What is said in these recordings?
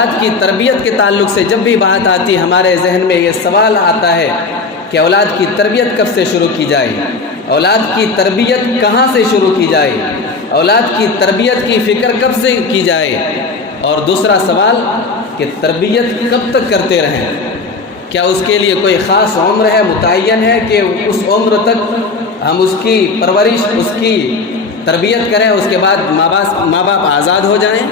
اولاد کی تربیت کے تعلق سے جب بھی بات آتی ہمارے ذہن میں یہ سوال آتا ہے کہ اولاد کی تربیت کب سے شروع کی جائے، اولاد کی تربیت کہاں سے شروع کی جائے، اولاد کی تربیت کی فکر کب سے کی جائے، اور دوسرا سوال کہ تربیت کب تک کرتے رہیں، کیا اس کے لیے کوئی خاص عمر ہے، متعین ہے کہ اس عمر تک ہم اس کی پرورش، اس کی تربیت کریں، اس کے بعد ماں باپ آزاد ہو جائیں؟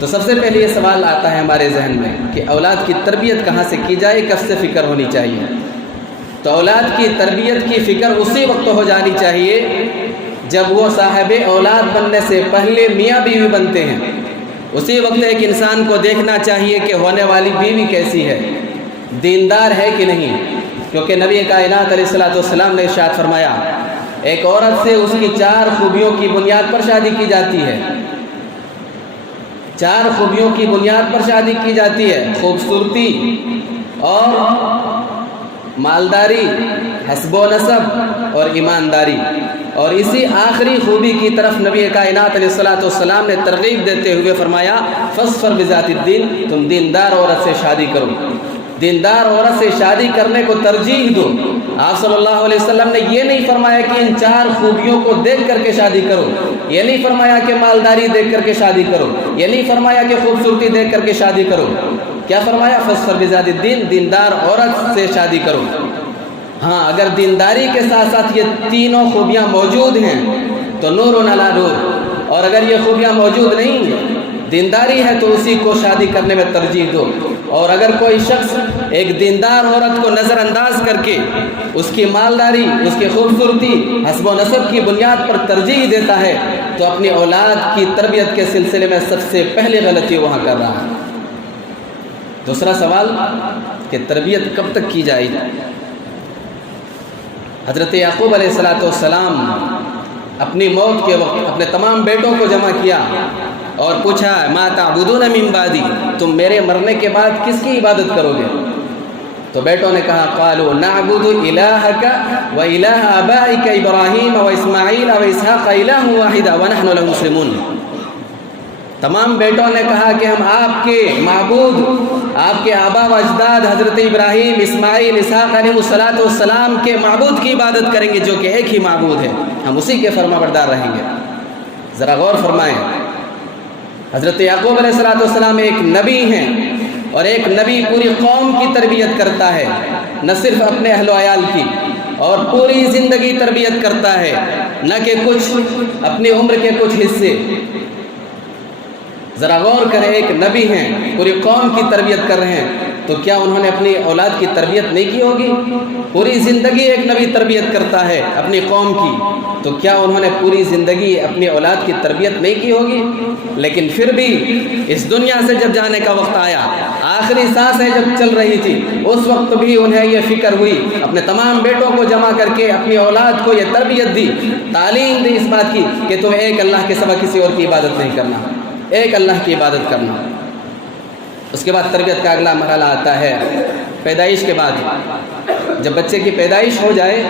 تو سب سے پہلے یہ سوال آتا ہے ہمارے ذہن میں کہ اولاد کی تربیت کہاں سے کی جائے، کب سے فکر ہونی چاہیے؟ تو اولاد کی تربیت کی فکر اسی وقت ہو جانی چاہیے جب وہ صاحب اولاد بننے سے پہلے میاں بیوی بنتے ہیں۔ اسی وقت ایک انسان کو دیکھنا چاہیے کہ ہونے والی بیوی کیسی ہے، دیندار ہے کہ نہیں، کیونکہ نبی کائنات علیہ الصلوۃ والسلام نے ارشاد فرمایا ایک عورت سے اس کی 4 خوبیوں کی بنیاد پر شادی کی جاتی ہے، 4 خوبیوں کی بنیاد پر شادی کی جاتی ہے، خوبصورتی اور مالداری، حسب و نسب اور ایمانداری، اور اسی آخری خوبی کی طرف نبی کائنات علیہ الصلوۃ والسلام نے ترغیب دیتے ہوئے فرمایا فاظفر بذات الدین، تم دیندار عورت سے شادی کرو، دیندار عورت سے شادی کرنے کو ترجیح دو۔ آپ صلی اللہ علیہ وسلم نے یہ نہیں فرمایا کہ ان 4 خوبیوں کو دیکھ کر کے شادی کرو، یہ نہیں فرمایا کہ مالداری دیکھ کر کے شادی کرو، یہ نہیں فرمایا کہ خوبصورتی دیکھ کر کے شادی کرو، کیا فرمایا فاظفر بذات الدین، دیندار عورت سے شادی کرو۔ ہاں اگر دینداری کے ساتھ ساتھ یہ تینوں خوبیاں موجود ہیں تو نور علی نور، اور اگر یہ خوبیاں موجود نہیں ہیں، دینداری ہے تو اسی کو شادی کرنے میں ترجیح دو۔ اور اگر کوئی شخص ایک دیندار عورت کو نظر انداز کر کے اس کی مالداری، اس کی خوبصورتی، حسب و نسب کی بنیاد پر ترجیح دیتا ہے تو اپنی اولاد کی تربیت کے سلسلے میں سب سے پہلی غلطی وہاں کر رہا ہے۔ دوسرا سوال کہ تربیت کب تک کی جائے؟ حضرت یعقوب علیہ السلام اپنی موت کے وقت اپنے تمام بیٹوں کو جمع کیا اور پوچھا ما تعبدون من بعدی، تم میرے مرنے کے بعد کس کی عبادت کرو گے؟ تو بیٹوں نے کہا قالوا نعبد الہک و الہ آبائک ابراہیم و اسماعیل و اسحاق الہ واحد ونحن له مسلمون۔ تمام بیٹوں نے کہا کہ ہم آپ کے معبود، آپ کے آبا و اجداد حضرت ابراہیم، اسماعیل، اسحاق علیہ السلام کے معبود کی عبادت کریں گے جو کہ ایک ہی معبود ہے، ہم اسی کے فرما بردار رہیں گے۔ ذرا غور فرمائیں، حضرت یعقوب علیہ السلام ایک نبی ہیں، اور ایک نبی پوری قوم کی تربیت کرتا ہے، نہ صرف اپنے اہل و عیال کی، اور پوری زندگی تربیت کرتا ہے، نہ کہ کچھ اپنی عمر کے کچھ حصے۔ ذرا غور کریں، ایک نبی ہیں، پوری قوم کی تربیت کر رہے ہیں، تو کیا انہوں نے اپنی اولاد کی تربیت نہیں کی ہوگی؟ پوری زندگی ایک نبی تربیت کرتا ہے اپنی قوم کی، تو کیا انہوں نے پوری زندگی اپنی اولاد کی تربیت نہیں کی ہوگی؟ لیکن پھر بھی اس دنیا سے جب جانے کا وقت آیا، آخری سانسیں جب چل رہی تھی، اس وقت بھی انہیں یہ فکر ہوئی، اپنے تمام بیٹوں کو جمع کر کے اپنی اولاد کو یہ تربیت دی، تعلیم دی اس بات کی کہ تمہیں ایک اللہ کے سوا کسی اور کی عبادت نہیں کرنا، ایک اللہ کی عبادت کرنا۔ اس کے بعد تربیت کا اگلا مرحلہ آتا ہے پیدائش کے بعد۔ جب بچے کی پیدائش ہو جائے،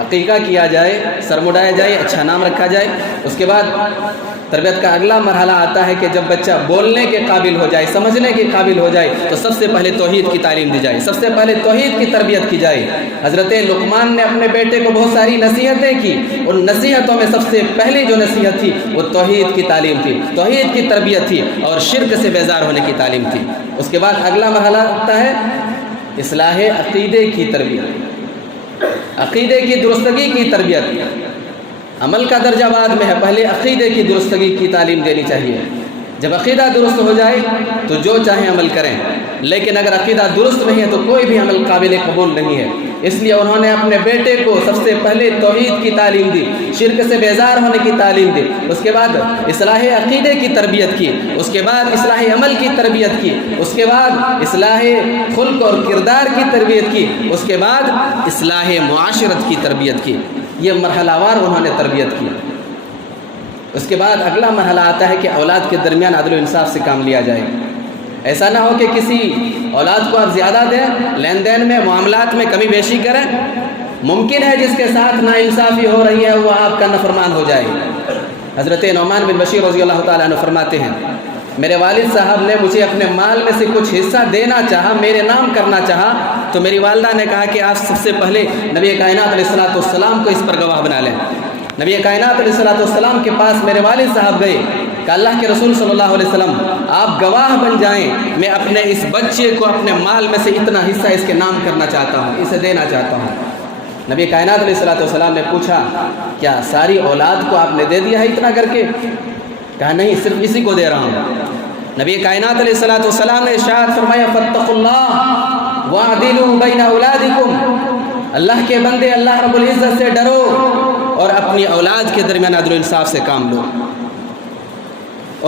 عقیقہ کیا جائے، سر مڈایا جائے، اچھا نام رکھا جائے، اس کے بعد تربیت کا اگلا مرحلہ آتا ہے کہ جب بچہ بولنے کے قابل ہو جائے، سمجھنے کے قابل ہو جائے، تو سب سے پہلے توحید کی تعلیم دی جائے، سب سے پہلے توحید کی تربیت کی جائے۔ حضرت لقمان نے اپنے بیٹے کو بہت ساری نصیحتیں کی، ان نصیحتوں میں سب سے پہلی جو نصیحت تھی وہ توحید کی تعلیم تھی، توحید کی تربیت تھی، اور شرک سے بیزار ہونے کی تعلیم تھی۔ اس کے بعد اگلا مرحلہ آتا ہے اصلاح عقیدے کی تربیت، عقیدے کی درستگی کی تربیت۔ عمل کا درجہ بعد میں ہے، پہلے عقیدے کی درستگی کی تعلیم دینی چاہیے۔ جب عقیدہ درست ہو جائے تو جو چاہیں عمل کریں، لیکن اگر عقیدہ درست نہیں ہے تو کوئی بھی عمل قابل قبول نہیں ہے۔ اس لیے انہوں نے اپنے بیٹے کو سب سے پہلے توحید کی تعلیم دی، شرک سے بیزار ہونے کی تعلیم دی، اس کے بعد اصلاح عقیدے کی تربیت کی، اس کے بعد اصلاح عمل کی تربیت کی، اس کے بعد اصلاح خلق اور کردار کی تربیت کی، اس کے بعد اصلاح معاشرت کی تربیت کی۔ یہ مرحلہ وار انہوں نے تربیت کی۔ اس کے بعد اگلا مرحلہ آتا ہے کہ اولاد کے درمیان عدل و انصاف سے کام لیا جائے۔ ایسا نہ ہو کہ کسی اولاد کو آپ زیادہ دیں، لین دین میں، معاملات میں کمی بیشی کریں۔ ممکن ہے جس کے ساتھ ناانصافی ہو رہی ہے وہ آپ کا نافرمان ہو جائے۔ حضرت نعمان بن بشیر رضی اللہ تعالیٰ عنہ فرماتے ہیں میرے والد صاحب نے مجھے اپنے مال میں سے کچھ حصہ دینا چاہا، میرے نام کرنا چاہا، تو میری والدہ نے کہا کہ آپ سب سے پہلے نبی کائنات علیہ الصلوۃ والسلام کو اس پر گواہ بنا لیں۔ نبی کائنات علیہ الصلوۃ والسلام کے پاس میرے والد صاحب گئے کہ اللہ کے رسول صلی اللہ علیہ وسلم آپ گواہ بن جائیں، میں اپنے اس بچے کو اپنے مال میں سے اتنا حصہ اس کے نام کرنا چاہتا ہوں، اسے دینا چاہتا ہوں۔ نبی کائنات علیہ الصلوۃ والسلام نے پوچھا کیا ساری اولاد کو آپ نے دے دیا ہے اتنا کر کے؟ کہا نہیں، صرف اسی کو دے رہا ہوں۔ نبی کائنات علیہ الصلوۃ والسلام نے ارشاد فرمایا فاتقوا اللہ واعدلوا بین اولادکم، اللہ کے بندے اللہ رب العزت سے ڈرو اور اپنی اولاد کے درمیان عدل و انصاف سے کام لو۔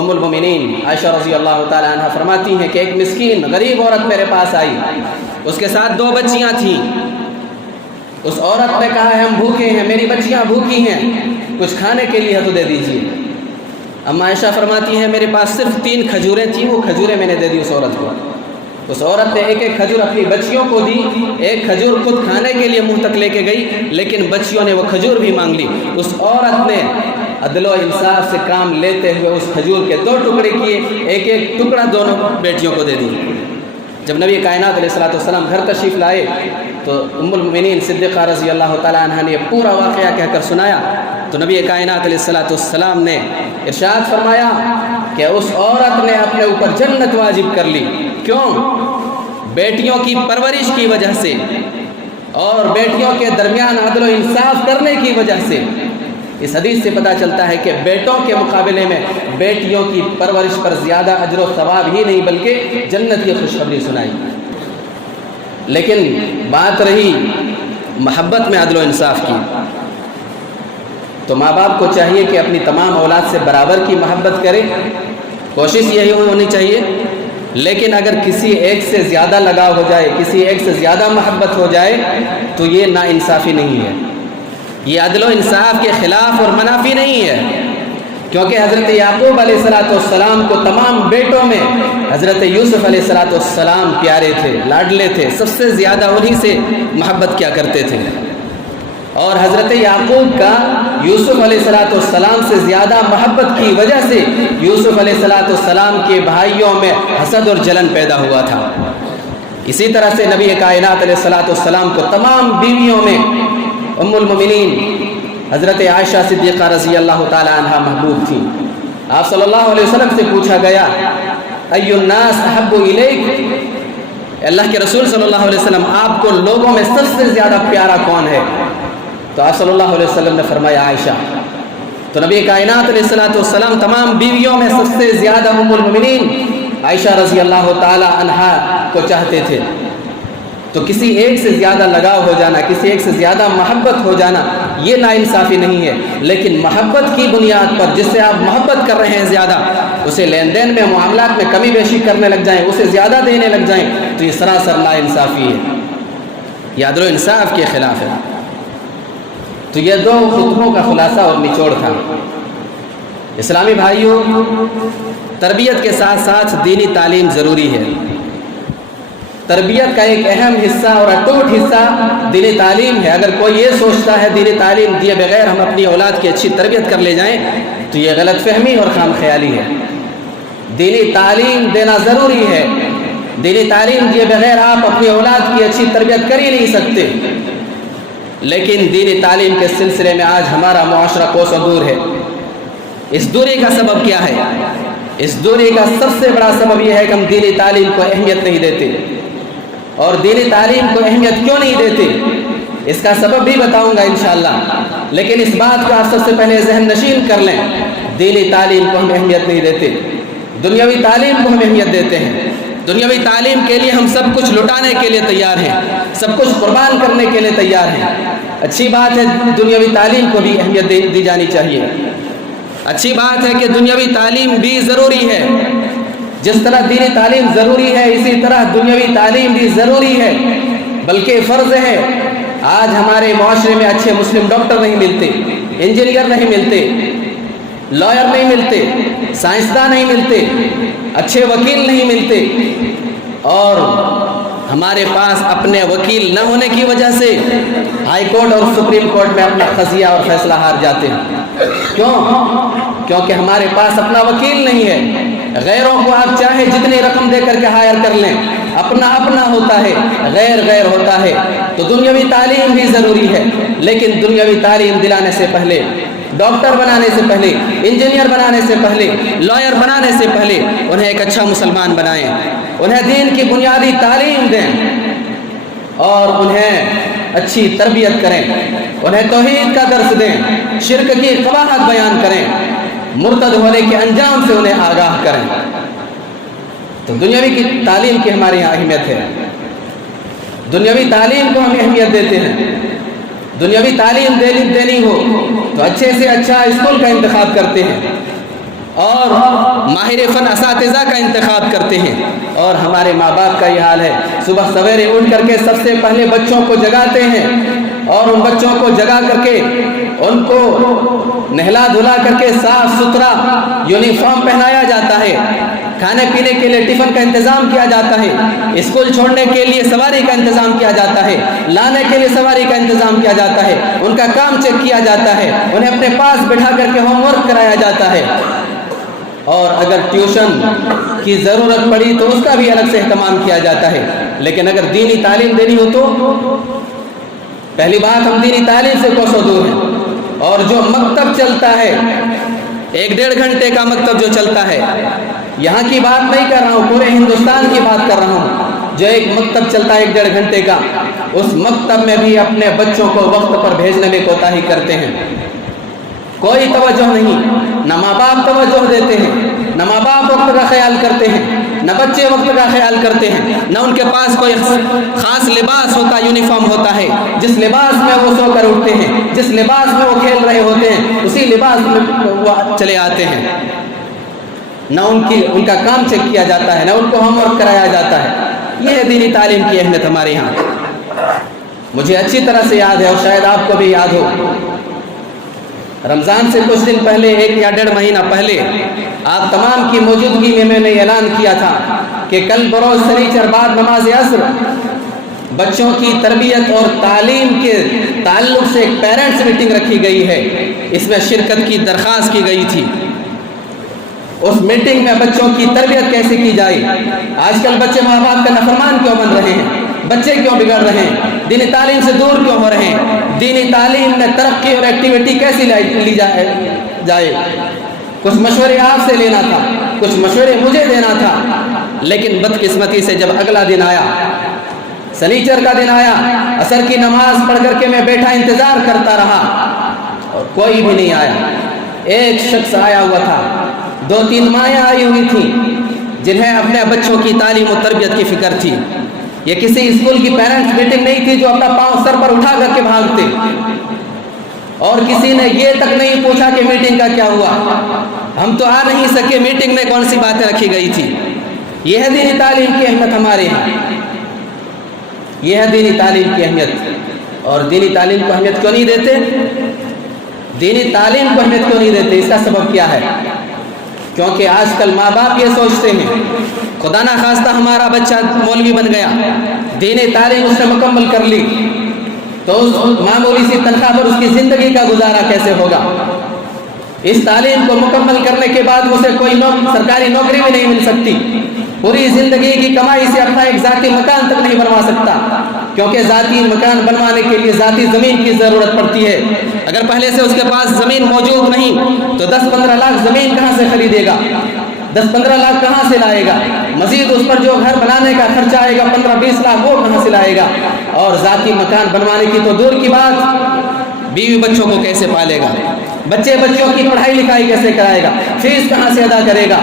ام المومنین عائشہ رضی اللہ تعالی عنہ فرماتی ہیں کہ ایک مسکین غریب عورت میرے پاس آئی، اس کے ساتھ 2 بچیاں تھیں۔ اس عورت نے کہا ہے ہم بھوکے ہیں، میری بچیاں بھوکی ہیں، کچھ کھانے کے لیے تو دے دیجیے۔ اما عائشہ فرماتی ہیں میرے پاس صرف 3 کھجوریں تھیں، وہ کھجوریں میں نے دے دی اس عورت کو۔ اس عورت نے ایک ایک کھجور اپنی بچیوں کو دی، ایک کھجور خود کھانے کے لیے منہ تک لے کے گئی، لیکن بچیوں نے وہ کھجور بھی مانگ لی۔ اس عورت نے عدل و انصاف سے کام لیتے ہوئے اس کھجور کے 2 ٹکڑے کیے، ایک ایک ٹکڑا دونوں بیٹیوں کو دے دی۔ جب نبی کائنات علیہ الصلوۃ والسلام گھر تشریف لائے تو ام المؤمنین صدیقہ رضی اللہ تعالی عنہ نے پورا واقعہ کہہ کر سنایا، تو نبی کائنات علیہ الصلوۃ والسلام نے ارشاد فرمایا کہ اس عورت نے اپنے اوپر جنت واجب کر لی۔ کیوں؟ بیٹیوں کی پرورش کی وجہ سے اور بیٹیوں کے درمیان عدل و انصاف کرنے کی وجہ سے۔ اس حدیث سے پتہ چلتا ہے کہ بیٹوں کے مقابلے میں بیٹیوں کی پرورش پر زیادہ اجر و ثواب ہی نہیں بلکہ جنت کی خوشخبری سنائی۔ لیکن بات رہی محبت میں عدل و انصاف کی، تو ماں باپ کو چاہیے کہ اپنی تمام اولاد سے برابر کی محبت کرے، کوشش یہی ہونی چاہیے۔ لیکن اگر کسی ایک سے زیادہ لگاؤ ہو جائے، کسی ایک سے زیادہ محبت ہو جائے تو یہ ناانصافی نہیں ہے، یہ عدل و انصاف کے خلاف اور منافی نہیں ہے۔ کیونکہ حضرت یعقوب علیہ السلام کو تمام بیٹوں میں حضرت یوسف علیہ السلام پیارے تھے، لاڈلے تھے، سب سے زیادہ انہی سے محبت کیا کرتے تھے۔ اور حضرت یعقوب کا یوسف علیہ السلام سے زیادہ محبت کی وجہ سے یوسف علیہ السلام کے بھائیوں میں حسد اور جلن پیدا ہوا تھا۔ اسی طرح سے نبی کائنات علیہ السلام کو تمام بیویوں میں ام المؤمنین حضرت عائشہ صدیقہ رضی اللہ تعالی عنہ محبوب تھیں۔ آپ صلی اللہ علیہ وسلم سے پوچھا گیا ای الناس احب الیک، اللہ کے رسول صلی اللہ علیہ وسلم آپ کو لوگوں میں سب سے زیادہ پیارا کون ہے؟ تو آپ صلی اللہ علیہ وسلم نے فرمایا عائشہ۔ تو نبی کائنات علیہ السلام تمام بیویوں میں سب سے زیادہ ام المؤمنین عائشہ رضی اللہ تعالی عنہا کو چاہتے تھے۔ تو کسی ایک سے زیادہ لگاؤ ہو جانا، کسی ایک سے زیادہ محبت ہو جانا یہ ناانصافی نہیں ہے، لیکن محبت کی بنیاد پر جس سے آپ محبت کر رہے ہیں زیادہ، اسے لین دین میں معاملات میں کمی بیشی کرنے لگ جائیں، اسے زیادہ دینے لگ جائیں، تو یہ سراسر ناانصافی ہے، یہ عدل و انصاف کے خلاف ہے۔ تو یہ 2 خطبوں کا خلاصہ اور نچوڑ تھا۔ اسلامی بھائیوں، تربیت کے ساتھ ساتھ دینی تعلیم ضروری ہے۔ تربیت کا ایک اہم حصہ اور اٹوٹ حصہ دینی تعلیم ہے۔ اگر کوئی یہ سوچتا ہے دینی تعلیم دیے بغیر ہم اپنی اولاد کی اچھی تربیت کر لے جائیں تو یہ غلط فہمی اور خام خیالی ہے۔ دینی تعلیم دینا ضروری ہے، دینی تعلیم دیے بغیر آپ اپنی اولاد کی اچھی تربیت کر ہی نہیں سکتے۔ لیکن دینی تعلیم کے سلسلے میں آج ہمارا معاشرہ کوسوں دور ہے۔ اس دوری کا سبب کیا ہے؟ اس دوری کا سب سے بڑا سبب یہ ہے کہ ہم دینی تعلیم کو اہمیت نہیں دیتے۔ اور دینی تعلیم کو اہمیت کیوں نہیں دیتے اس کا سبب بھی بتاؤں گا انشاءاللہ، لیکن اس بات کو آپ سب سے پہلے ذہن نشین کر لیں۔ دینی تعلیم کو ہم اہمیت نہیں دیتے، دنیاوی تعلیم کو ہم اہمیت دیتے ہیں۔ دنیاوی تعلیم کے لیے ہم سب کچھ لٹانے کے لیے تیار ہیں، سب کچھ قربان کرنے کے لیے تیار ہیں۔ اچھی بات ہے، دنیاوی تعلیم کو بھی اہمیت دی جانی چاہیے۔ اچھی بات ہے کہ دنیاوی تعلیم بھی ضروری ہے، جس طرح دینی تعلیم ضروری ہے اسی طرح دنیاوی تعلیم بھی ضروری ہے، بلکہ فرض ہے۔ آج ہمارے معاشرے میں اچھے مسلم ڈاکٹر نہیں ملتے، انجینئر نہیں ملتے، لائر نہیں ملتے، سائنسداں نہیں ملتے، اچھے وکیل نہیں ملتے، اور ہمارے پاس اپنے وکیل نہ ہونے کی وجہ سے ہائی کورٹ اور سپریم کورٹ میں اپنا قضیہ اور فیصلہ ہار جاتے ہیں۔ کیوں؟ کیونکہ ہمارے پاس اپنا وکیل نہیں ہے۔ غیروں کو آپ چاہے جتنی رقم دے کر کے ہائر کر لیں، اپنا اپنا ہوتا ہے، غیر غیر ہوتا ہے۔ تو دنیاوی تعلیم بھی ضروری ہے، لیکن دنیاوی تعلیم دلانے سے پہلے، ڈاکٹر بنانے سے پہلے، انجینئر بنانے سے پہلے، لائر بنانے سے پہلے انہیں ایک اچھا مسلمان بنائیں، انہیں دین کی بنیادی تعلیم دیں اور انہیں اچھی تربیت کریں، انہیں توحید کا درس دیں، شرک کی قباحت بیان کریں، مرتد ہونے کے انجام سے انہیں آگاہ کریں۔ تو دنیاوی کی تعلیم کی ہمارے یہاں اہمیت ہے، دنیاوی تعلیم کو ہم اہمیت دیتے ہیں۔ دنیاوی تعلیم دینی ہو تو اچھے سے اچھا اسکول کا انتخاب کرتے ہیں اور ماہر فن اساتذہ کا انتخاب کرتے ہیں۔ اور ہمارے ماں باپ کا یہ حال ہے، صبح سویرے اٹھ کر کے سب سے پہلے بچوں کو جگاتے ہیں اور ان بچوں کو جگا کر کے ان کو نہلا دھلا کر کے صاف ستھرا یونیفارم پہنایا جاتا ہے، کھانے پینے کے لیے ٹفن کا انتظام کیا جاتا ہے، اسکول چھوڑنے کے لیے سواری کا انتظام کیا جاتا ہے، لانے کے لیے سواری کا انتظام کیا جاتا ہے، ان کا کام چیک کیا جاتا ہے، انہیں اپنے پاس بٹھا کر کے ہوم ورک کرایا جاتا ہے، اور اگر ٹیوشن کی ضرورت پڑی تو اس کا بھی الگ سے اہتمام کیا جاتا ہے۔ لیکن اگر دینی تعلیم دینی ہو تو پہلی بات ہم دینی تعلیم سے کوسوں دور ہیں۔ اور جو مکتب چلتا ہے، 1-1.5 گھنٹے کا مکتب جو چلتا ہے، یہاں کی بات نہیں کر رہا ہوں، پورے ہندوستان کی بات کر رہا ہوں، جو ایک مکتب چلتا ہے 1-1.5 گھنٹے کا، اس مکتب میں بھی اپنے بچوں کو وقت پر بھیجنے میں کوتاہی کرتے ہیں، کوئی توجہ نہیں، نہ ماں باپ توجہ دیتے ہیں، نہ ماں باپ وقت کا خیال کرتے ہیں، نہ بچے وقت کا خیال کرتے ہیں، نہ ان کے پاس کوئی خاص لباس ہوتا، یونیفارم ہوتا ہے جس لباس میں وہ سو کر اٹھتے ہیں، جس لباس میں وہ کھیل رہے ہوتے ہیں اسی لباس میں وہ چلے آتے ہیں، نہ ان کا کام چیک کیا جاتا ہے، نہ ان کو ہوم ورک کرایا جاتا ہے۔ یہ ہے دینی تعلیم کی اہمیت ہمارے یہاں۔ مجھے اچھی طرح سے یاد ہے اور شاید آپ کو بھی یاد ہو، رمضان سے کچھ دن پہلے، 1 یا 1.5 مہینہ پہلے، آپ تمام کی موجودگی میں نے اعلان کیا تھا کہ کل بروز سنیچر بعد نماز عصر بچوں کی تربیت اور تعلیم کے تعلق سے ایک پیرنٹس میٹنگ رکھی گئی ہے، اس میں شرکت کی درخواست کی گئی تھی۔ اس میٹنگ میں بچوں کی تربیت کیسے کی جائے، آج کل بچے ماں باپ کا نافرمان کیوں بن رہے ہیں، بچے کیوں بگڑ رہے ہیں، دینی تعلیم سے دور کیوں ہو رہے ہیں، دینی تعلیم میں ترقی اور ایکٹیویٹی کیسی لی جائے۔ کچھ مشورے آپ سے لینا تھا، کچھ مشورے مجھے دینا تھا، لیکن بدقسمتی سے جب اگلا دن آیا، سنیچر کا دن آیا، عصر کی نماز پڑھ کر کے میں بیٹھا انتظار کرتا رہا اور کوئی بھی نہیں آیا۔ ایک شخص آیا ہوا تھا، 2-3 مائیں آئی ہوئی تھیں جنہیں اپنے بچوں کی تعلیم و تربیت کی فکر تھی۔ یہ کسی اسکول کی پیرنٹس میٹنگ نہیں تھی جو اپنا پاؤں سر پر اٹھا کر کے بھاگتے، اور کسی نے یہ تک نہیں پوچھا کہ میٹنگ کا کیا ہوا، ہم تو آ نہیں سکے، میٹنگ میں کون سی باتیں رکھی گئی تھی۔ یہ ہے دینی تعلیم کی اہمیت ہمارے یہاں، یہ ہے دینی تعلیم کی اہمیت۔ اور دینی تعلیم کو اہمیت کیوں نہیں دیتے، دینی تعلیم کو اہمیت کیوں نہیں دیتے، اس کا سبب کیا ہے؟ کیونکہ آج کل ماں باپ یہ سوچتے ہیں خدا نہ خواستہ ہمارا بچہ مولوی بن گیا، دینی تعلیم اس نے مکمل کر لی تو اس معمولی سی تنخواہ پر اس کی زندگی کا گزارا کیسے ہوگا، اس تعلیم کو مکمل کرنے کے بعد اسے کوئی سرکاری نوکری بھی نہیں مل سکتی، پوری زندگی کی کمائی سے اپنا ایک ذاتی مکان تک نہیں بنوا سکتا، کیونکہ ذاتی مکان بنوانے کے لیے ذاتی زمین کی ضرورت پڑتی ہے۔ اگر پہلے سے اس کے پاس زمین موجود نہیں تو 10-15 لاکھ زمین کہاں سے خریدے گا، 10-15 لاکھ کہاں سے لائے گا، مزید اس پر جو گھر بنانے کا خرچہ آئے گا 15-20 لاکھ وہ کہاں سے لائے گا، اور ذاتی مکان بنوانے کی تو دور کی بات، بیوی بچوں کو کیسے پالے گا، بچوں کی پڑھائی لکھائی کیسے کرائے گا، فیس کہاں سے ادا کرے گا،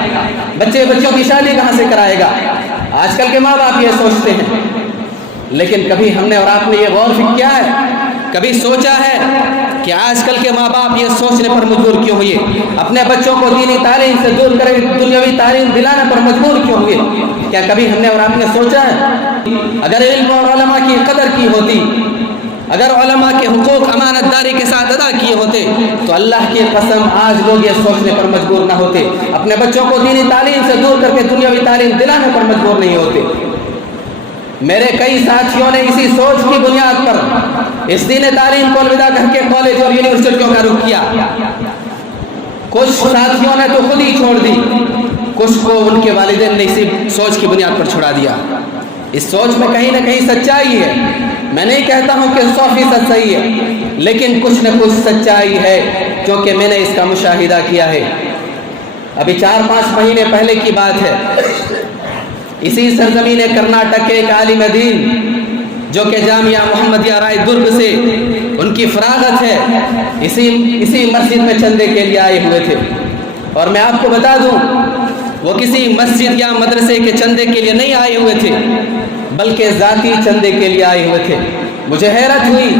بچوں کی شادی کہاں سے کرائے گا۔ آج کل کے ماں باپ یہ سوچتے ہیں، لیکن کبھی ہم نے اور آپ نے یہ غور فکر کیا ہے، کبھی سوچا ہے کہ آج کل کے ماں باپ یہ سوچنے پر مجبور کیوں ہوئے، اپنے بچوں کو دینی تعلیم سے دور کر دنیاوی تعلیم دلانے پر مجبور کیوں ہوئے؟ کیا کبھی ہم نے اور آپ نے سوچا ہے اگر علم اور علماء کی قدر کی ہوتی، اگر علماء کے حقوق امانت داری کے ساتھ ادا کیے ہوتے تو اللہ کی قسم آج لوگ یہ سوچنے پر مجبور نہ ہوتے، اپنے بچوں کو دینی تعلیم سے دور کر کے دنیاوی تعلیم دلانے پر مجبور نہیں ہوتے۔ میرے کئی ساتھیوں نے اسی سوچ کی بنیاد پر اس دین تعلیم کو الوداع کر کے کالج اور یونیورسٹیوں کا رخ کیا، کچھ ساتھیوں نے تو خود ہی چھوڑ دی، کچھ کو ان کے والدین نے اسی سوچ کی بنیاد پر چھڑا دیا۔ اس سوچ میں کہیں نہ کہیں سچائی ہے، میں نہیں کہتا ہوں کہ 100% صحیح ہے، لیکن کچھ نہ کچھ سچائی ہے، کیونکہ میں نے اس کا مشاہدہ کیا ہے۔ ابھی 4-5 مہینے پہلے کی بات ہے، اسی سرزمین کرناٹک کے ایک عالم دین جو کہ جامعہ محمدیہ رائے درگ سے ان کی فراغت ہے، اسی مسجد میں چندے کے لیے آئے ہوئے تھے۔ اور میں آپ کو بتا دوں، وہ کسی مسجد یا مدرسے کے چندے کے لیے نہیں آئے ہوئے تھے، بلکہ ذاتی چندے کے لیے آئے ہوئے تھے۔ مجھے حیرت ہوئی،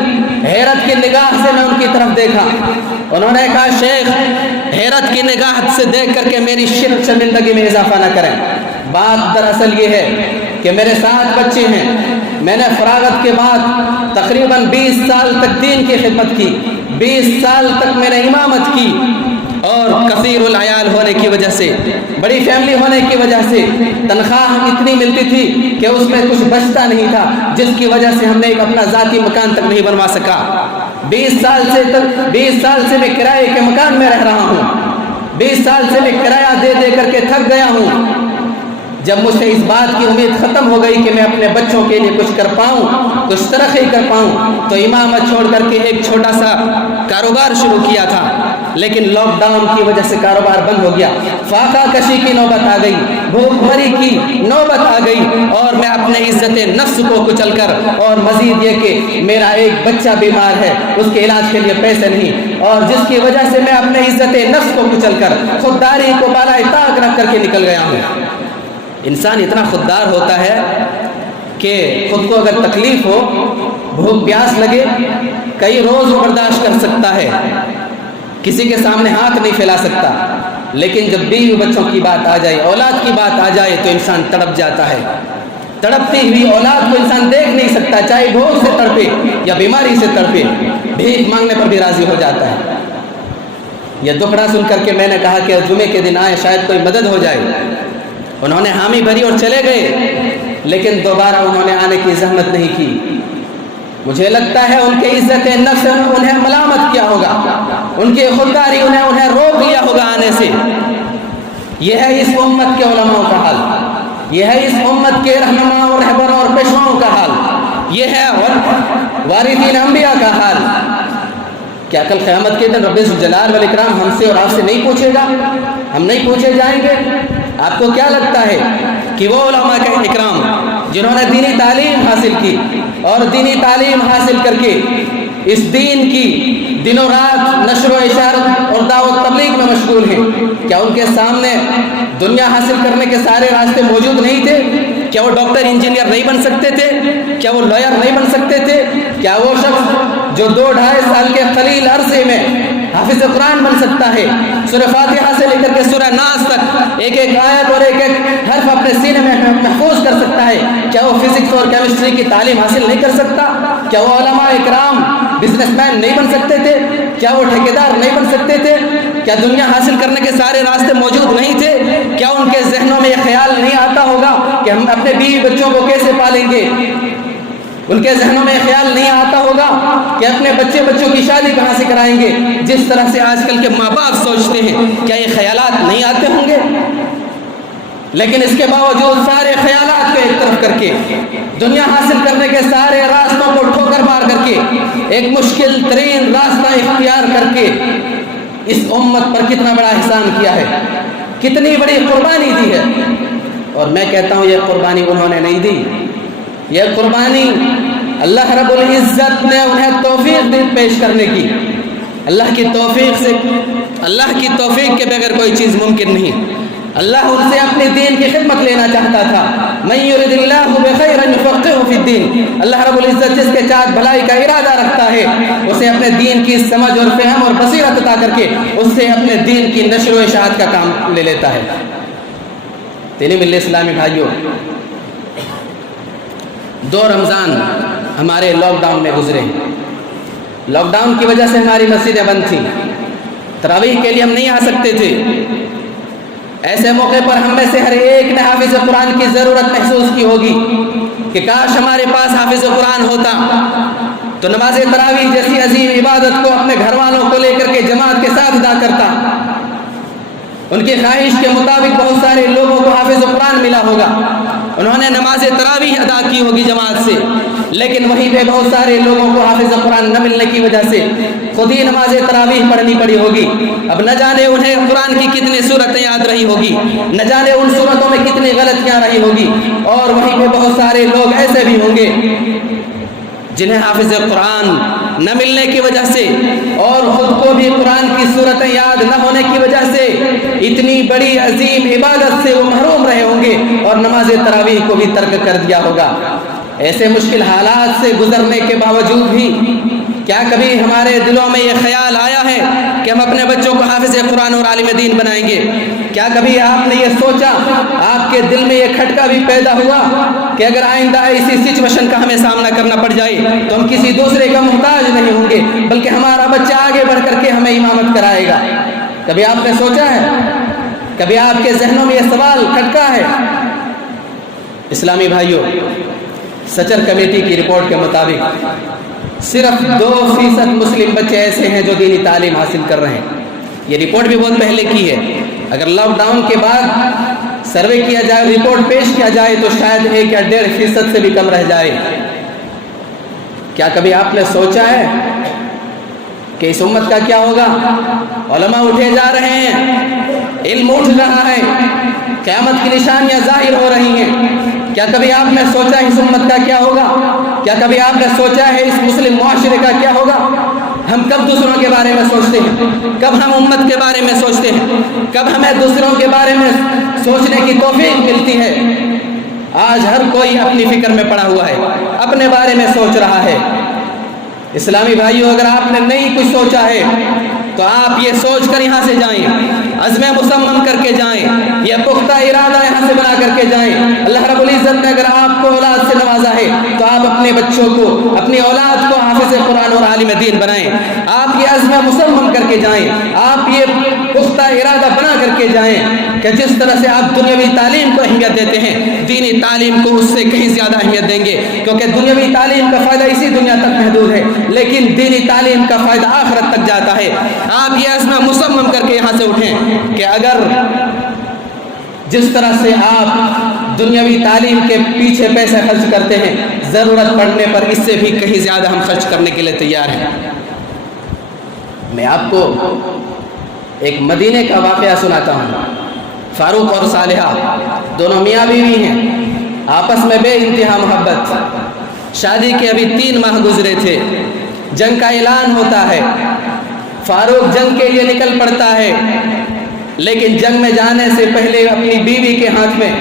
حیرت کی نگاہ سے میں ان کی طرف دیکھا۔ انہوں نے کہا شیخ، حیرت کی نگاہ سے دیکھ کر کے میری شرمندگی میں اضافہ نہ کریں۔ بات دراصل یہ ہے کہ میرے 7 بچے ہیں، میں نے فراغت کے بعد تقریباً 20 سال تک دین کی خدمت کی، 20 سال تک میں نے امامت کی، اور کثیر العیال ہونے کی وجہ سے، بڑی فیملی ہونے کی وجہ سے تنخواہ اتنی ملتی تھی کہ اس میں کچھ بچتا نہیں تھا، جس کی وجہ سے ہم نے ایک اپنا ذاتی مکان تک نہیں بنوا سکا۔ 20 سال سے میں کرائے کے مکان میں رہ رہا ہوں، 20 سال سے میں کرایہ دے دے کر کے تھک گیا ہوں۔ جب مجھ سے اس بات کی امید ختم ہو گئی کہ میں اپنے بچوں کے لیے کچھ کر پاؤں، کچھ ترقی کر پاؤں، تو امامت چھوڑ کر کے ایک چھوٹا سا کاروبار شروع کیا تھا، لیکن لاک ڈاؤن کی وجہ سے کاروبار بند ہو گیا۔ فاقہ کشی کی نوبت آ گئی، بھوک مری کی نوبت آ گئی، اور میں اپنے عزت نفس کو کچل کر، اور مزید یہ کہ میرا ایک بچہ بیمار ہے، اس کے علاج کے لیے پیسے نہیں، اور جس کی وجہ سے میں اپنے عزت نفس کو کچل کر خودداری کو بالائے طاق رکھ کر کے نکل گیا ہوں۔ انسان اتنا خوددار ہوتا ہے کہ خود کو اگر تکلیف ہو، بھوک پیاس لگے، کئی روز وہ برداشت کر سکتا ہے، کسی کے سامنے ہاتھ نہیں پھیلا سکتا، لیکن جب بیوی بچوں کی بات آ جائے، اولاد کی بات آ جائے، تو انسان تڑپ جاتا ہے۔ تڑپتی ہوئی اولاد کو انسان دیکھ نہیں سکتا، چاہے بھوک سے تڑپے یا بیماری سے تڑپے، بھیک مانگنے پر بھی راضی ہو جاتا ہے۔ یہ دکھڑا سن کر کے میں نے کہا کہ جمعے کے دن آئے، شاید کوئی مدد ہو جائے۔ انہوں نے حامی بھری اور چلے گئے، لیکن دوبارہ انہوں نے آنے کی زحمت نہیں کی۔ مجھے لگتا ہے ان کے عزت نفس انہیں ملامت کیا ہوگا، ان کی خودداری انہیں روک لیا ہوگا آنے سے۔ یہ ہے اس امت کے علماء کا حال، یہ ہے اس امت کے رہنما اور رہبروں اور پیشواؤں کا حال، یہ ہے وارثین انبیاء کا حال۔ کیا کل قیامت کے دن رب الجلال والاکرام ہم سے اور آپ سے نہیں پوچھے گا؟ ہم نہیں پوچھے جائیں گے؟ آپ کو کیا لگتا ہے کہ وہ علماء کے اکرام جنہوں نے دینی تعلیم حاصل کی اور دینی تعلیم حاصل کر کے اس دین کی دنوں رات نشر و اشاعت اور دعوت تبلیغ میں مشغول ہیں، کیا ان کے سامنے دنیا حاصل کرنے کے سارے راستے موجود نہیں تھے؟ کیا وہ ڈاکٹر انجینئر نہیں بن سکتے تھے؟ کیا وہ لائر نہیں بن سکتے تھے؟ کیا وہ شخص جو 2-2.5 سال کے قلیل عرصے میں حافظ قرآن بن سکتا ہے، سورہ فاتحہ سے لے کر کے سورہ ناس تک ایک ایک آیت اور ایک ایک حرف اپنے سینے میں محفوظ کر سکتا ہے، کیا وہ فزکس اور کیمسٹری کی تعلیم حاصل نہیں کر سکتا؟ کیا وہ علماء اکرام بزنس مین نہیں بن سکتے تھے؟ کیا وہ ٹھیکیدار نہیں بن سکتے تھے؟ کیا دنیا حاصل کرنے کے سارے راستے موجود نہیں تھے؟ کیا ان کے ذہنوں میں یہ خیال نہیں آتا ہوگا کہ ہم اپنے بیوی بچوں کو کیسے پالیں گے؟ ان کے ذہنوں میں خیال نہیں آتا ہوگا کہ اپنے بچوں کی شادی کہاں سے کرائیں گے، جس طرح سے آج کل کے ماں باپ سوچتے ہیں؟ کیا یہ خیالات نہیں آتے ہوں گے؟ لیکن اس کے باوجود سارے خیالات کو ایک طرف کر کے، دنیا حاصل کرنے کے سارے راستوں کو ٹھوکر مار کر کے، ایک مشکل ترین راستہ اختیار کر کے اس امت پر کتنا بڑا احسان کیا ہے، کتنی بڑی قربانی دی ہے۔ اور میں کہتا ہوں یہ قربانی انہوں نے نہیں دی، یہ قربانی اللہ رب العزت نے انہیں توفیق دی پیش کرنے کی۔ اللہ کی توفیق کے بغیر کوئی چیز ممکن نہیں۔ اللہ ان سے اپنے دین کی خدمت لینا چاہتا تھا۔ من یرد اللہ بخیرا یفقہہ فی الدین، اللہ رب العزت جس کے ساتھ بھلائی کا ارادہ رکھتا ہے اسے اپنے دین کی سمجھ اور فہم اور بصیرت عطا کر کے اس سے اپنے دین کی نشر و اشاعت کا کام لے لیتا ہے۔ دینی ملت اسلامی بھائیوں، 2 رمضان ہمارے لاک ڈاؤن میں گزرے۔ لاک ڈاؤن کی وجہ سے ہماری مسجدیں بند تھیں، تراویح کے لیے ہم نہیں آ سکتے تھے۔ ایسے موقع پر ہم میں سے ہر ایک نے حافظ قرآن کی ضرورت محسوس کی ہوگی کہ کاش ہمارے پاس حافظ قرآن ہوتا تو نماز تراویح جیسی عظیم عبادت کو اپنے گھر والوں کو لے کر کے جماعت کے ساتھ ادا کرتا۔ ان کی خواہش کے مطابق بہت سارے لوگوں کو حافظ قرآن ملا ہوگا، انہوں نے نماز تراویح ادا کی ہوگی جماعت سے، لیکن وہیں پہ بہت سارے لوگوں کو حافظ قرآن نہ ملنے کی وجہ سے خود ہی نماز تراویح پڑھنی پڑی ہوگی۔ اب نہ جانے انہیں قرآن کی کتنی صورتیں یاد رہی ہوگی، نہ جانے ان صورتوں میں کتنی غلطیاں رہی ہوگی، اور وہیں پہ بہت سارے لوگ ایسے بھی ہوں گے جنہیں حافظ قرآن نہ ملنے کی وجہ سے اور خود کو بھی قرآن کی صورتیں یاد نہ ہونے کی وجہ سے اتنی بڑی عظیم عبادت سے وہ محروم رہے ہوں گے اور نماز تراویح کو بھی ترک کر دیا ہوگا۔ ایسے مشکل حالات سے گزرنے کے باوجود بھی کیا کبھی ہمارے دلوں میں یہ خیال آیا ہے کہ ہم اپنے بچوں کو حافظ قرآن اور عالم دین بنائیں گے؟ کیا کبھی آپ نے یہ سوچا، آپ کے دل میں یہ کھٹکا بھی پیدا ہوا کہ اگر آئندہ اسی سچویشن کا ہمیں سامنا کرنا پڑ جائے تو ہم کسی دوسرے کا محتاج نہیں ہوں گے، بلکہ ہمارا بچہ آگے بڑھ کر کے ہمیں امامت کرائے گا؟ کبھی آپ نے سوچا ہے؟ کبھی آپ کے ذہنوں میں یہ سوال کھٹکا ہے؟ اسلامی بھائیوں، سچر کمیٹی کی رپورٹ کے مطابق صرف 2% مسلم بچے ایسے ہیں جو دینی تعلیم حاصل کر رہے ہیں۔ یہ رپورٹ بھی بہت پہلے کی ہے، اگر لاک ڈاؤن کے بعد سروے کیا جائے، رپورٹ پیش کیا جائے تو شاید 1 یا 1.5% سے بھی کم رہ جائے۔ کیا کبھی آپ نے سوچا ہے کہ اس امت کا کیا ہوگا؟ علماء اٹھے جا رہے ہیں، علم اٹھ رہا ہے، قیامت کی نشانیاں ظاہر ہو رہی ہیں۔ کیا کبھی آپ نے سوچا اس امت کا کیا ہوگا؟ کیا کبھی آپ نے سوچا ہے اس مسلم معاشرے کا کیا ہوگا؟ ہم کب دوسروں کے بارے میں سوچتے ہیں؟ کب ہم امت کے بارے میں سوچتے ہیں؟ کب ہمیں دوسروں کے بارے میں سوچنے کی توفیق ملتی ہے؟ آج ہر کوئی اپنی فکر میں پڑا ہوا ہے، اپنے بارے میں سوچ رہا ہے۔ اسلامی بھائیوں، اگر آپ نے نہیں کچھ سوچا ہے تو آپ یہ سوچ کر یہاں سے جائیں، عزم مصمم کر کے جائیں، یہ پختہ ارادہ یہاں سے بنا کر کے جائیں۔ اللہ رب العزت نے اگر آپ کو اولاد سے نوازا ہے تو آپ اپنے بچوں کو، اپنی اولاد کو حافظ قرآن اور عالم دین بنائیں۔ آپ یہ عزم مصمم کر کے جائیں، آپ یہ پختہ ارادہ بنا کر کے جائیں کہ جس طرح سے آپ دنیاوی تعلیم کو اہمیت دیتے ہیں، دینی تعلیم کو اس سے کہیں زیادہ اہمیت دیں گے، کیونکہ دنیاوی تعلیم کا فائدہ اسی دنیا تک محدود ہے، لیکن دینی تعلیم کا فائدہ آخرت تک جاتا ہے۔ آپ یہ عزم مصمم کر کے یہاں سے اٹھیں کہ اگر جس طرح سے آپ دنیاوی تعلیم کے پیچھے پیسے خرچ کرتے ہیں، ضرورت پڑنے پر اس سے بھی کہیں زیادہ ہم خرچ کرنے کے لیے تیار ہیں۔ میں آپ کو ایک مدینے کا واقعہ سناتا ہوں۔ فاروق اور صالحہ دونوں میاں بیوی ہیں، آپس میں بے انتہا محبت، شادی کے ابھی 3 ماہ گزرے تھے، جنگ کا اعلان ہوتا ہے، فاروق جنگ کے لیے نکل پڑتا ہے، لیکن جنگ میں جانے سے پہلے اپنی بیوی کے ہاتھ میں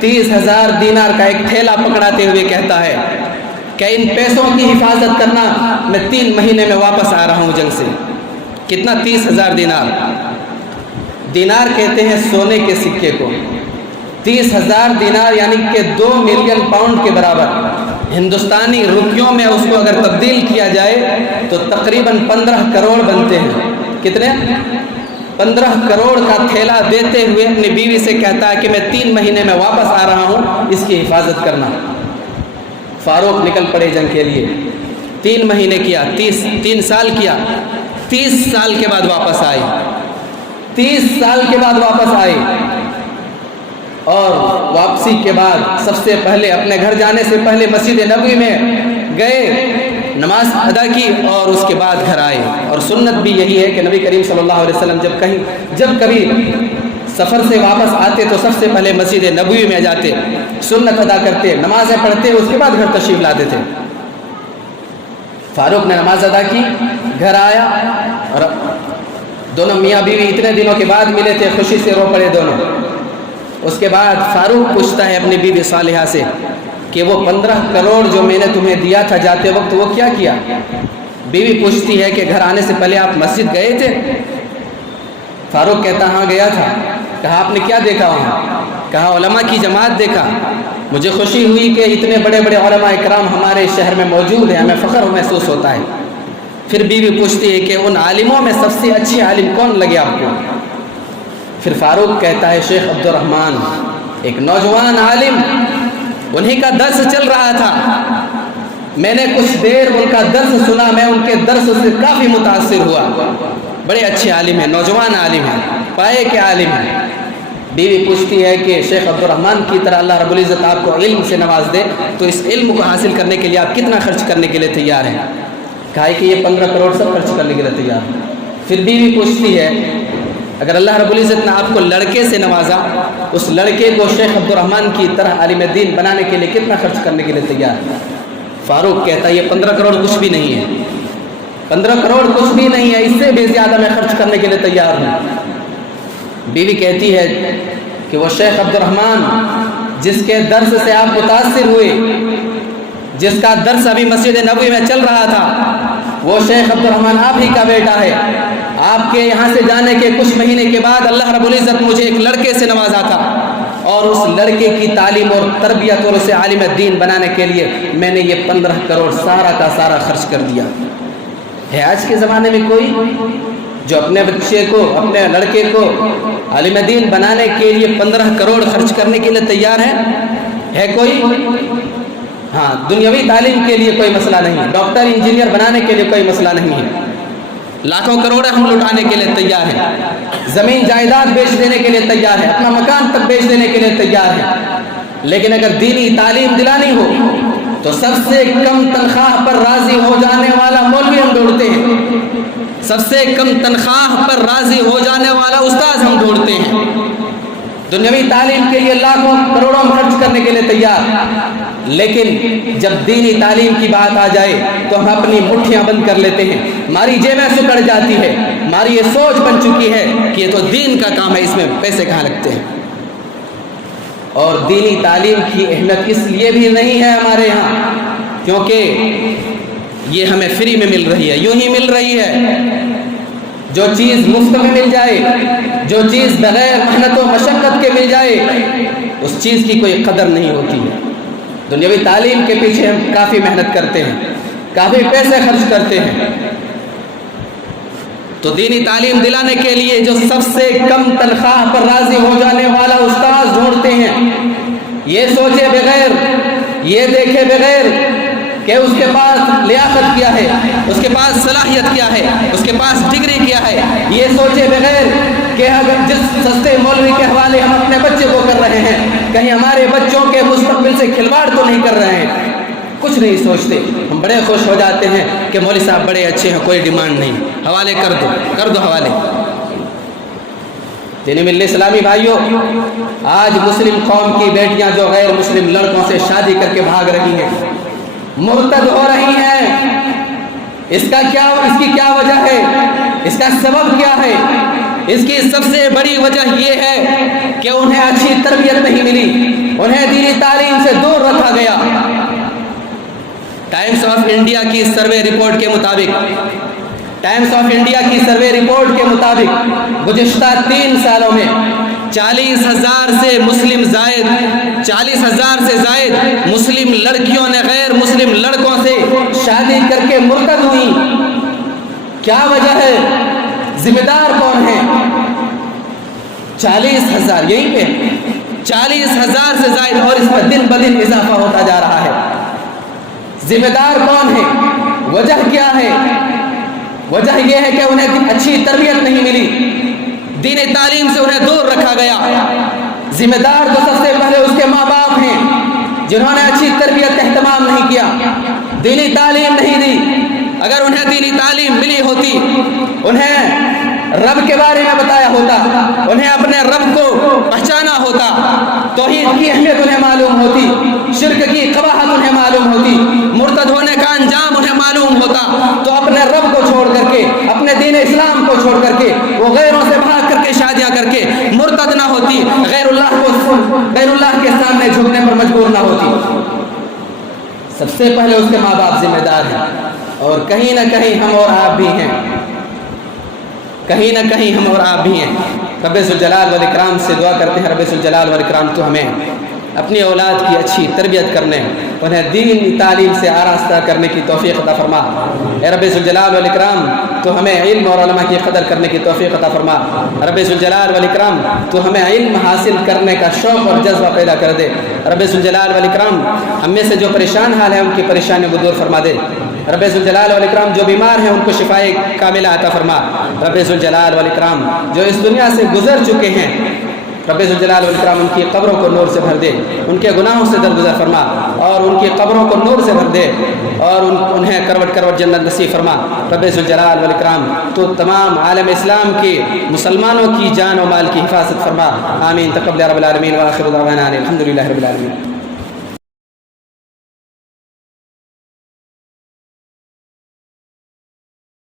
30,000 دینار کا ایک تھیلا پکڑاتے ہوئے کہتا ہے کہ ان پیسوں کی حفاظت کرنا، میں 3 مہینے میں واپس آ رہا ہوں جنگ سے۔ کتنا؟ 30,000 دینار۔ دینار کہتے ہیں سونے کے سکے کو۔ 30,000 دینار یعنی کہ 2 ملین پاؤنڈ کے برابر۔ ہندوستانی روپیوں میں اس کو اگر تبدیل کیا جائے تو تقریباً 15 کروڑ بنتے ہیں۔ کتنے؟ 15 کروڑ کا تھیلا دیتے ہوئے اپنی بیوی سے کہتا ہے کہ میں 3 مہینے میں واپس آ رہا ہوں، اس کی حفاظت کرنا۔ فاروق نکل پڑے جنگ کے لیے۔ 3 مہینے کیا، 3 سال کیا، 30 سال کے بعد واپس آئے۔ 30 سال کے بعد واپس آئے اور واپسی کے بعد سب سے پہلے اپنے گھر جانے سے پہلے مسجد نبوی میں گئے، نماز ادا کی اور اس کے بعد گھر آئے۔ اور سنت بھی یہی ہے کہ نبی کریم صلی اللہ علیہ وسلم جب کبھی سفر سے واپس آتے تو سب سے پہلے مسجد نبوی میں جاتے، سنت ادا کرتے، نمازیں پڑھتے، اس کے بعد گھر تشریف لاتے تھے۔ فاروق نے نماز ادا کی، گھر آیا اور دونوں میاں بیوی اتنے دنوں کے بعد ملے تھے، خوشی سے رو پڑے دونوں۔ اس کے بعد فاروق پوچھتا ہے اپنی بیوی صالحہ سے کہ وہ 15 کروڑ جو میں نے تمہیں دیا تھا جاتے وقت وہ کیا کیا؟ بیوی پوچھتی ہے کہ گھر آنے سے پہلے آپ مسجد گئے تھے؟ فاروق کہتا ہاں گیا تھا۔ کہا آپ نے کیا دیکھا وہاں؟ کہا علماء کی جماعت دیکھا، مجھے خوشی ہوئی کہ اتنے بڑے بڑے علماء اکرام ہمارے شہر میں موجود ہیں، ہمیں فخر محسوس ہوتا ہے۔ پھر بیوی پوچھتی ہے کہ ان عالموں میں سب سے اچھی عالم کون لگے آپ کو؟ پھر فاروق کہتا ہے شیخ عبد الرحمن، ایک نوجوان عالم، انہی کا درس چل رہا تھا، میں نے کچھ دیر ان کا درس سنا، میں ان کے درس سے کافی متاثر ہوا، بڑے اچھے عالم ہیں، نوجوان عالم ہیں۔ پائے کے عالم ہیں۔ بیوی پوچھتی ہے کہ شیخ عبد الرحمن کی طرح اللہ رب العزت آپ کو علم سے نواز دے تو اس علم کو حاصل کرنے کے لیے آپ کتنا خرچ کرنے کے لیے تیار ہیں؟ کہا ہے کہ یہ 15 کروڑ سب خرچ کرنے کے لیے تیار ہیں۔ پھر بیوی پوچھتی ہے اگر اللہ رب العزت نے آپ کو لڑکے سے نوازا، اس لڑکے کو شیخ عبد الرحمن کی طرح عالم دین بنانے کے لیے کتنا خرچ کرنے کے لیے تیار ہے؟ فاروق کہتا ہے یہ 15 کروڑ کچھ بھی نہیں ہے، 15 کروڑ کچھ بھی نہیں ہے، اس سے بھی زیادہ میں خرچ کرنے کے لیے تیار ہوں۔ بیوی کہتی ہے کہ وہ شیخ عبد الرحمن جس کے درس سے آپ متاثر ہوئے، جس کا درس ابھی مسجد نبوی میں چل رہا تھا، وہ شیخ عبد الرحمن آپ ہی کا بیٹا ہے۔ آپ کے یہاں سے جانے کے کچھ مہینے کے بعد اللہ رب العزت مجھے ایک لڑکے سے نوازا تھا، اور اس لڑکے کی تعلیم اور تربیت اور اسے عالم دین بنانے کے لیے میں نے یہ 15 کروڑ سارا کا سارا خرچ کر دیا ہے۔ آج کے زمانے میں کوئی جو اپنے بچے کو، اپنے لڑکے کو عالم دین بنانے کے لیے 15 کروڑ خرچ کرنے کے لیے تیار ہے کوئی؟ ہاں، دنیاوی تعلیم کے لیے کوئی مسئلہ نہیں، ڈاکٹر انجینئر بنانے کے لیے کوئی مسئلہ نہیں ہے، لاکھوں کروڑ ہم لٹانے کے لیے تیار ہیں، زمین جائیداد بیچ دینے کے لیے تیار ہیں، اپنا مکان تک بیچ دینے کے لیے تیار ہیں، لیکن اگر دینی تعلیم دلانی ہو تو سب سے کم تنخواہ پر راضی ہو جانے والا مولوی ہم ڈھونڈتے ہیں، سب سے کم تنخواہ پر راضی ہو جانے والا استاذ ہم ڈھونڈتے ہیں۔ دنیاوی تعلیم کے لیے لاکھوں کروڑوں خرچ کرنے کے لیے تیار، لیکن جب دینی تعلیم کی بات آ جائے تو ہم اپنی مٹھیاں بند کر لیتے ہیں، ہماری جیبیں سکڑ جاتی ہے، ہماری یہ سوچ بن چکی ہے کہ یہ تو دین کا کام ہے، اس میں پیسے کہاں لگتے ہیں۔ اور دینی تعلیم کی اہمیت اس لیے بھی نہیں ہے ہمارے یہاں کیونکہ یہ ہمیں فری میں مل رہی ہے، یوں ہی مل رہی ہے۔ جو چیز مفت میں مل جائے، جو چیز بغیر محنت و مشقت کے مل جائے، اس چیز کی کوئی قدر نہیں ہوتی ہے۔ دنیاوی تعلیم کے پیچھے ہم کافی محنت کرتے ہیں، کافی پیسے خرچ کرتے ہیں، تو دینی تعلیم دلانے کے لیے جو سب سے کم تنخواہ پر راضی ہو جانے والا استاذ ڈھونڈتے ہیں، یہ سوچے بغیر، یہ دیکھے بغیر کہ اس کے پاس لیاقت کیا ہے، اس کے پاس صلاحیت کیا ہے، اس کے پاس ڈگری کیا ہے، یہ سوچے بغیر کہ اگر جس سستے مولوی کے حوالے ہم اپنے بچے کو کر رہے ہیں، کہیں ہمارے بچوں کے مستقبل سے کھلواڑ تو نہیں کر رہے ہیں، کچھ نہیں سوچتے۔ ہم بڑے خوش ہو جاتے ہیں کہ مولوی صاحب بڑے اچھے ہیں، کوئی ڈیمانڈ نہیں، حوالے کر دو حوالے۔ دینی ملت اسلامی بھائیوں، آج مسلم قوم کی بیٹیاں جو غیر مسلم لڑکوں سے شادی کر کے بھاگ رہی ہیں، مرتد ہو رہی ہیں، اس کی کیا وجہ ہے؟ اس کا سبب کیا ہے؟ اس کی سب سے بڑی وجہ یہ ہے کہ انہیں اچھی تربیت نہیں ملی، انہیں دینی تعلیم سے دور رکھا گیا۔ ٹائمز آف انڈیا کی سروے رپورٹ کے مطابق گزشتہ 3 سالوں میں 40,000 سے زائد مسلم لڑکیوں نے غیر مسلم لڑکوں سے شادی کر کے مرتد ہوئی۔ کیا وجہ ہے؟ ذمہ دار کون ہے؟ 40,000، یہیں پہ 40,000 سے زائد، اور اس پر دن بدن اضافہ ہوتا جا رہا ہے۔ ذمہ دار کون ہے؟ وجہ کیا ہے؟ وجہ یہ ہے کہ انہیں اچھی تربیت نہیں ملی، دینی تعلیم سے انہیں دور رکھا گیا۔ ذمہ دار تو سب سے پہلے اس کے ماں باپ ہیں جنہوں نے اچھی تربیت کا اہتمام نہیں کیا، دینی تعلیم نہیں دی۔ اگر انہیں دینی تعلیم ملی ہوتی، انہیں رب کے بارے میں بتایا ہوتا، انہیں اپنے رب کو پہچانا ہوتا، توحید کی اہمیت انہیں معلوم ہوتی، شرک کی قباحت انہیں معلوم ہوتی، مرتد ہونے کا انجام انہیں معلوم ہوتا، تو اپنے رب کو چھوڑ کر کے، اپنے دین اسلام کو چھوڑ کر کے، وہ غیروں سے بھاگ کر کے شادیاں کر کے مرتد نہ ہوتی، غیر اللہ کے سامنے جھکنے پر مجبور نہ ہوتی۔ سب سے پہلے اس کے ماں باپ ذمہ دار ہیں، اور کہیں نہ کہیں ہم اور آپ بھی ہیں، رب ذوالجلال والاکرام سے دعا کرتے ہیں، رب ذوالجلال والاکرام تو ہمیں اپنی اولاد کی اچھی تربیت کرنے، انہیں دینی تعلیم سے آراستہ کرنے کی توفیق عطا فرما۔ اے رب ذوالجلال والاکرام تو ہمیں علم اور علماء کی قدر کرنے کی توفیق عطا فرما۔ رب ذوالجلال والاکرام تو ہمیں علم حاصل کرنے کا شوق اور جذبہ پیدا کر دے۔ رب ذوالجلال والاکرام ہم میں سے جو پریشان حال ہیں ان کی پریشانیوں کو دور فرما دے۔ رب ذوالجلال والاکرام جو بیمار ہیں ان کو شفائے کاملہ عطا فرما. رب ذوالجلال والاکرام جو اس دنیا سے گزر چکے ہیں رب ذوالجلال والاکرام ان کی قبروں کو نور سے بھر دے, ان کے گناہوں سے درگزر فرما اور ان کی قبروں کو نور سے بھر دے اور انہیں کروٹ کروٹ جنت نصیب فرما. رب ذوالجلال والاکرام تو تمام عالم اسلام کے مسلمانوں کی جان و مال کی حفاظت فرما. آمین. تقبل رب العالمین وآخر دعوانا الحمدللہ رب العالمین.